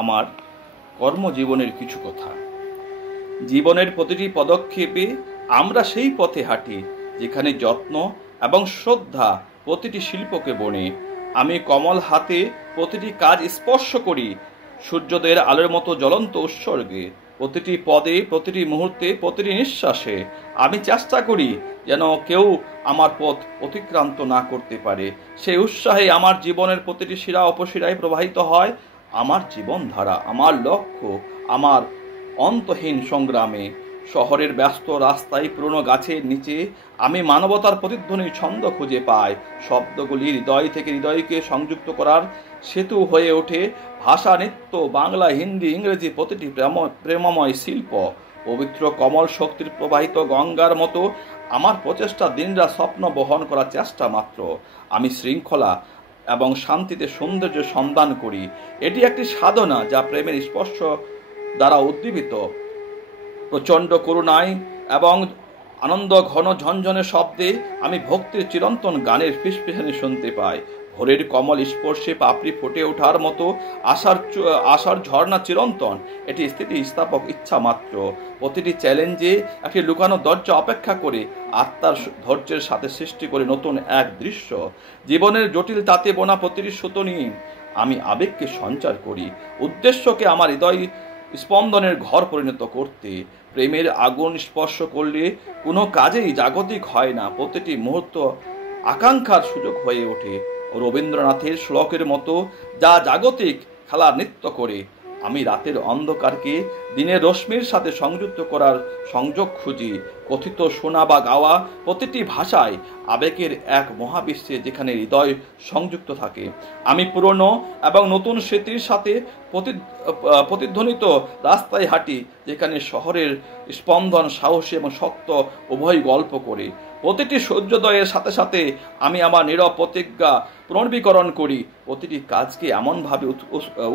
আমার কর্মজীবনের কিছু কথা। জীবনের প্রতিটি পদক্ষেপে আমরা সেই পথে হাঁটি যেখানে যত্ন এবং শ্রদ্ধা প্রতিটি শিল্পকে বনে। আমি কমল হাতে প্রতিটি কাজ স্পর্শ করি, সূর্যোদয়ের আলোর মতো জ্বলন্ত উৎসর্গে। প্রতিটি পদে, প্রতিটি মুহূর্তে, প্রতিটি নিঃশ্বাসে আমি চেষ্টা করি যেন কেউ আমার পথ অতিক্রান্ত না করতে পারে। সেই উৎসাহে আমার জীবনের প্রতিটি শিরা উপশিরায় প্রবাহিত হয় আমার জীবনধারা, আমার লক্ষ্য, আমার অন্তহীন সংগ্রামে। শহরের ব্যস্ত রাস্তায়, পুরনো গাছের নিচে আমি মানবতার প্রতিধ্বনির ছন্দ খুঁজে পাই। শব্দগুলি হৃদয় থেকে হৃদয়কে সংযুক্ত করার সেতু হয়ে ওঠে। ভাষা, নৃত্য, বাংলা, হিন্দি, ইংরেজি, প্রতিটি প্রেমময় শিল্প পবিত্র কমল শক্তির প্রবাহিত গঙ্গার মতো। আমার প্রচেষ্টা দিনরা স্বপ্ন বহন করার চেষ্টা মাত্র। আমি শৃঙ্খলা এবং শান্তিতে সৌন্দর্য সন্ধান করি। এটি একটি সাধনা যা প্রেমের স্পর্শ দ্বারা উদ্দীপিত। প্রচণ্ড করুণায় এবং আনন্দ ঘন ঝনঝনে শব্দে আমি ভক্তির চিরন্তন গানের ফিসফিসানি শুনতে পাই। ভোরের কমল স্পর্শে পাপড়ি ফুটে ওঠার মতো আশার ঝর্ণা চিরন্তন। এটি স্থিতিস্থাপক ইচ্ছা মাত্র। প্রতিটি চ্যালেঞ্জে একটি লুকানো দরজা অপেক্ষা করে আত্মার ধৈর্যের সাথে সৃষ্টি করে নতুন এক দৃশ্য। জীবনের জটিল তাতে বোনা প্রতিটি সুতো নিয়ে আমি আবেগকে সঞ্চার করি, উদ্দেশ্যকে আমার হৃদয় স্পন্দনের ঘর পরিণত করতে। প্রেমের আগুন স্পর্শ করলে কোনো কাজেই জাগতিক হয় না, প্রতিটি মুহূর্ত আকাঙ্ক্ষার সুযোগ হয়ে ওঠে। রবীন্দ্রনাথের শ্লোকের মতো, যা জাগতিক খেলার নৃত্য করে। আমি রাতের অন্ধকারকে দিনের রশ্মির সাথে সংযুক্ত করার সংযোগ খুঁজি। কথিত, শোনা বা গাওয়া প্রতিটি ভাষায় আবেগের এক মহাবিশ্বে যেখানে হৃদয় সংযুক্ত থাকে। আমি পুরনো এবং নতুন স্মৃতির সাথে প্রতিধ্বনিত রাস্তায় হাঁটি, যেখানে শহরের স্পন্দন সাহসী এবং সত্য উভয় গল্প করে। প্রতিটি সূর্যোদয়ের সাথে সাথে আমি আমার নীরব প্রতিজ্ঞা পুনর্বীকরণ করি। প্রতিটি কাজকে এমনভাবে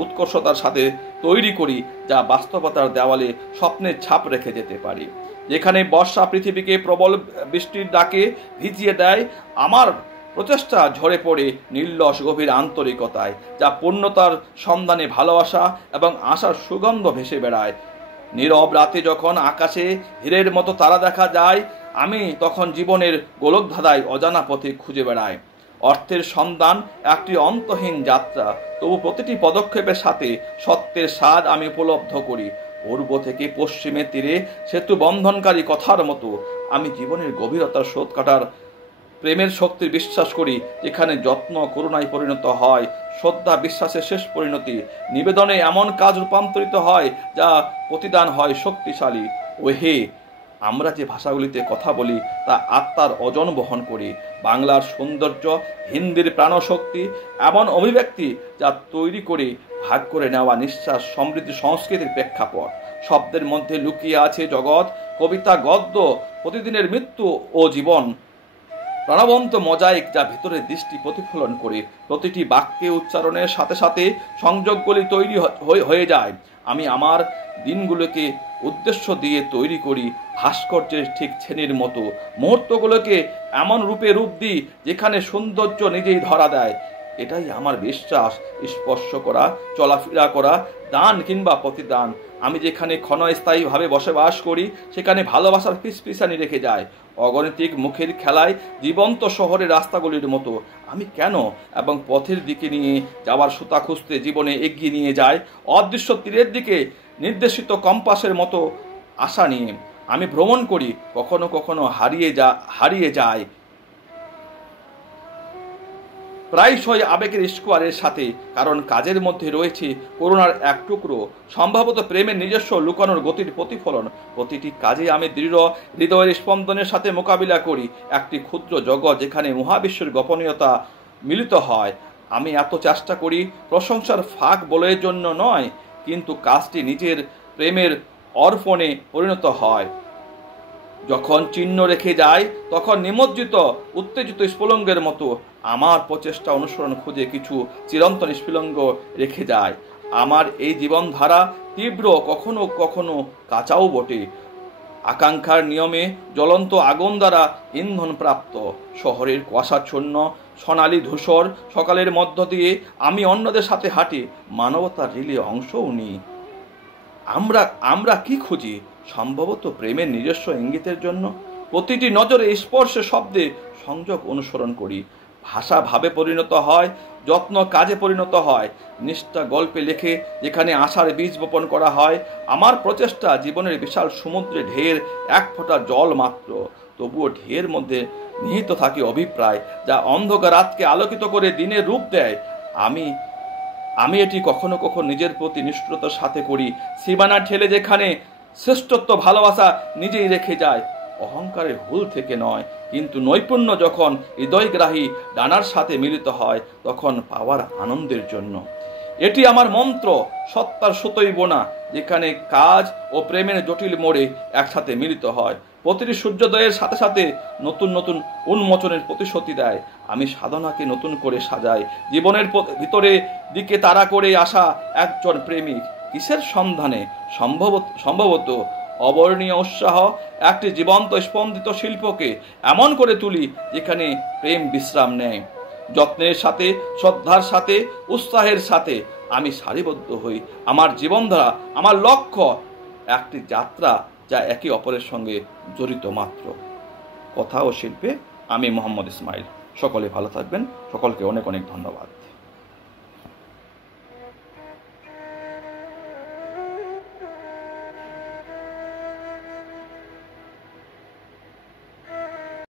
উৎকর্ষতার সাথে তৈরি করি যা বাস্তবতার দেওয়ালে স্বপ্নের ছাপ রেখে যেতে পারি। যেখানে বর্ষা পৃথিবীকে প্রবল বৃষ্টির ডাকে ভিজিয়ে দেয়, আমার প্রচেষ্টা ঝরে পড়ে নির্লস গভীর আন্তরিকতায়, যা পূর্ণতার সন্ধানে ভালোবাসা এবং আশার সুগন্ধ ভেসে বেড়ায়। নীরব রাতে যখন আকাশে হীরের মতো তারা দেখা যায়, আমি তখন জীবনের গোলকধাঁধায় অজানা পথে খুঁজে বেড়াই। অর্থের সন্ধান একটি অন্তহীন যাত্রা, তবু প্রতিটি পদক্ষেপের সাথে সত্যের স্বাদ আমি উপলব্ধ করি। পূর্ব থেকে পশ্চিমের তীরে সেতু বন্ধনকারী কথার মতো আমি জীবনের গভীরতার শোধ কাটার প্রেমের শক্তির বিশ্বাস করি, যেখানে যত্ন করুণায় পরিণত হয়, শ্রদ্ধা বিশ্বাসের শেষ পরিণতি, নিবেদনে এমন কাজ রূপান্তরিত হয় যা প্রতিদান হয় শক্তিশালী। ওহে, আমরা যে ভাষাগুলিতে কথা বলি তা আত্মার ওজন বহন করি। বাংলার সৌন্দর্য, হিন্দির প্রাণশক্তি, এমন অভিব্যক্তি যা তৈরি করে ভাগ করে নেওয়া নিঃশ্বাস সমৃদ্ধ সংস্কৃতির প্রেক্ষাপট। শব্দের মধ্যে লুকিয়ে আছে জগৎ, কবিতা, গদ্য, প্রতিদিনের মৃত্যু ও জীবন, প্রাণবন্ত মোজাইক যা ভিতরের দৃষ্টি প্রতিফলন করে। প্রতিটি বাক্যে উচ্চারণের সাথে সাথে সংযোগগুলি তৈরি হয়ে যায়। আমি আমার দিনগুলোকে উদ্দেশ্য দিয়ে তৈরি করি, ভাস্কর্যের ঠিক শ্রেণীর মতো। মুহূর্তগুলোকে এমন রূপে রূপ দিই যেখানে সৌন্দর্য নিজেই ধরা দেয়। এটাই আমার বিশ্বাস। স্পর্শ করা, চলাফেরা করা, দান কিংবা প্রতিদান। আমি যেখানে ক্ষণস্থায়ীভাবে বসবাস করি সেখানে ভালোবাসার ফিসফিসানি রেখে যায়। অগণিতিক মুখের খেলায় জীবন্ত শহরের রাস্তাগুলির মতো আমি কেন এবং পথের দিকে নিয়ে যাওয়ার সুতা খুঁজতে জীবনে এগিয়ে নিয়ে যায়। অদৃশ্য তীরের দিকে নির্দেশিত কম্পাসের মতো আশা নিয়ে আমি ভ্রমণ করি, কখনো কখনো হারিয়ে যায় প্রায়শই আবেগের স্কোয়ারের সাথে, কারণ কাজের মধ্যে রয়েছে করুণার এক টুকরো, সম্ভবত প্রেমের নিজস্ব লুকানোর গতির প্রতিফলন। প্রতিটি কাজে আমি দৃঢ় হৃদয়ের স্পন্দনের সাথে মোকাবিলা করি, একটি ক্ষুদ্র জগৎ যেখানে মহাবিশ্বের গোপনীয়তা মিলিত হয়। আমি এত চেষ্টা করি প্রশংসার ফাঁক বলয়ের জন্য নয়, কিন্তু কাজটি নিজের প্রেমের অর্পণে পরিণত হয়। যখন চিহ্ন রেখে যায় তখন নিমজ্জিত উত্তেজিত স্ফুলঙ্গের মতো আমার প্রচেষ্টা অনুসরণ খুঁজে কিছু চিরন্তন স্ফুলঙ্গ রেখে যায়। আমার এই জীবনধারা তীব্র, কখনো কখনো কাঁচাও বটে। আকাঙ্ক্ষার নিয়মে জ্বলন্ত আগুন দ্বারা ইন্ধন প্রাপ্ত। শহরের কুয়াশাচ্ছন্ন সোনালী ধূসর সকালের মধ্য দিয়ে আমি অন্যদের সাথে হাঁটি, মানবতার রিলে অংশও নিই। আমরা কি খুঁজি? সম্ভবত প্রেমের নিজস্ব ইঙ্গিতের জন্য। প্রতিটি নজরে, স্পর্শে, শব্দে সংযোগ অনুসরণ করি। ভাষা ভাবে পরিণত হয়, যত্ন কাজে পরিণত হয়, নিষ্ঠা গল্পে লেখে যেখানে আশার বীজ বপন করা হয়। আমার প্রচেষ্টা জীবনের বিশাল সমুদ্রে ঢেউয়ের এক ফোঁটা জল মাত্র, তবুও ঢেউয়ের মধ্যে নিহিত থাকে অভিপ্রায়, যা অন্ধকার রাতকে আলোকিত করে দিনের রূপ দেয়। আমি এটি কখনো কখনো নিজের প্রতি নিষ্ঠুরতার সাথে করি। সীমানা ঠেলে যেখানে শ্রেষ্ঠত্ব ভালোবাসা নিজেই রেখে যায়, অহংকারের হুল থেকে নয়। কিন্তু নৈপুণ্য যখন হৃদয়গ্রাহী ডানার সাথে মিলিত হয়, তখন পাওয়ার আনন্দের জন্য। এটি আমার মন্ত্র, সত্তার সুতোই বোনা, যেখানে কাজ ও প্রেমের জটিল মোড়ে একসাথে মিলিত হয়। প্রতিটি সূর্যোদয়ের সাথে সাথে নতুন নতুন উন্মোচনের প্রতিশ্রুতি দেয়। আমি সাধনাকে নতুন করে সাজাই, জীবনের ভিতরে দিকে তাড়া করে আসা একজন প্রেমিক। কিসের সন্ধানে? সম্ভবত অবর্ণীয় উৎসাহ, একটি জীবন্ত স্পন্দিত শিল্পকে এমন করে তুলি যেখানে প্রেম বিশ্রাম নেয়। যত্নের সাথে, শ্রদ্ধার সাথে, উৎসাহের সাথে আমি সারিবদ্ধ হই। আমার জীবনধারা, আমার লক্ষ্য একটি যাত্রা যা একে অপরের সঙ্গে জড়িত মাত্র। কথা ও শিল্পে আমি মোহাম্মদ ইসমাইল। সকলে ভালো থাকবেন। সকলকে অনেক অনেক ধন্যবাদ।